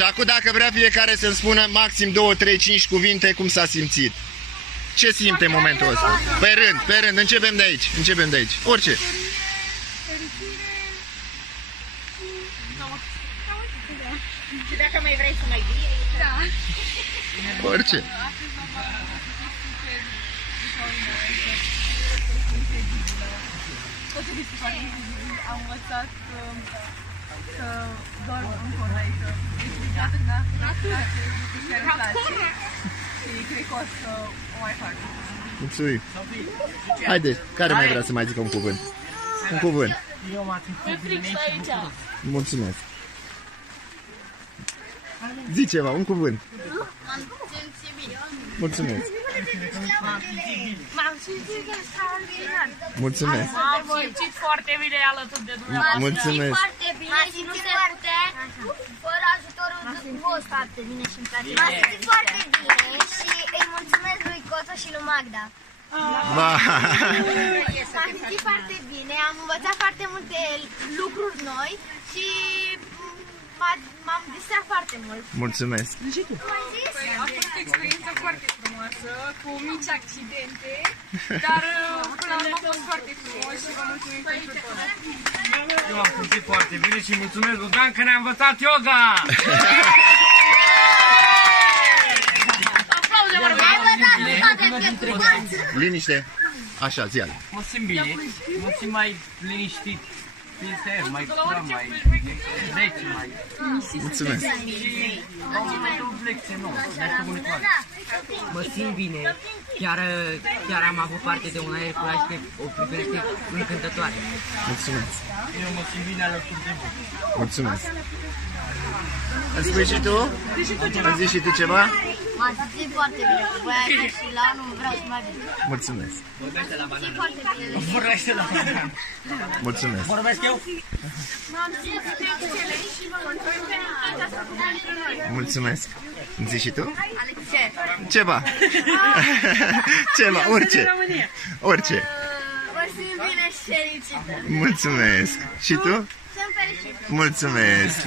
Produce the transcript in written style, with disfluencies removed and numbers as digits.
Și acum dacă vrea fiecare să-mi spună maxim 2, 3, 5 cuvinte cum s-a simțit. Ce simte în momentul ăsta? Pe rând, începem de aici, Orice. Și dacă mai vrei să mai vii aici? Da. Orice. Am învățat să dorm în coraică. Deci atât de natură care îmi place. Și cred că o să o mai fac. Mulțumim. Haide, care mai vrea să mai zică un cuvânt? Un cuvânt. Eu m-am simțit bine și bucuros. Mulțumesc. Zi ceva, un cuvânt. M-am simțit bine. Mulțumesc. M-am simțit extraordinar. Mulțumesc. M-am simțit foarte bine alături de dumneavoastră. Mulțumesc. Foarte bine și nu se poate fără ajutorul vostru foarte bine și îmi place. M-am simțit foarte bine și îi mulțumesc lui Coțo și lui Magda. Va. M-am simțit foarte bine, am învățat foarte multe lucruri noi și m-am distrat foarte mult. Mulțumesc. Păi, a fost o experiență foarte frumoasă, cu mici accidente, dar până la urmă a fost foarte frumos și vă mulțumim pentru tot. Eu m-am simțit foarte bine și mulțumesc, Bogdan, că ne-a învățat yoga! Liniște. Așa, zi. Mă simt bine, mă simt mai liniștit, mai calm, mai rece, mai... Mulțumesc. Și am învățat o lecție nouă, de comunicare. Mă simt bine, chiar am avut parte de un aer curat și o privire încântătoare. Mulțumesc. Eu mă simt bine alături de voi. Mulțumesc. Îmi spui și tu? Îmi zici și tu ceva? M-am simțit foarte bine cu voi așa și la anul vreau să mai vin. Mulțumesc. Foarte bine. Vorbește la mine. Mulțumesc. Vorbesc eu? M-am simțit excelent și vă mulțumim pentru tot ce ați făcut pentru noi. Mulțumesc. Îmi zici și tu? Ce? Ceva. Ceva, orice. Orice. Mă simt bine și fericită. Mulțumesc. Și tu? Sunt fericită. Mulțumesc.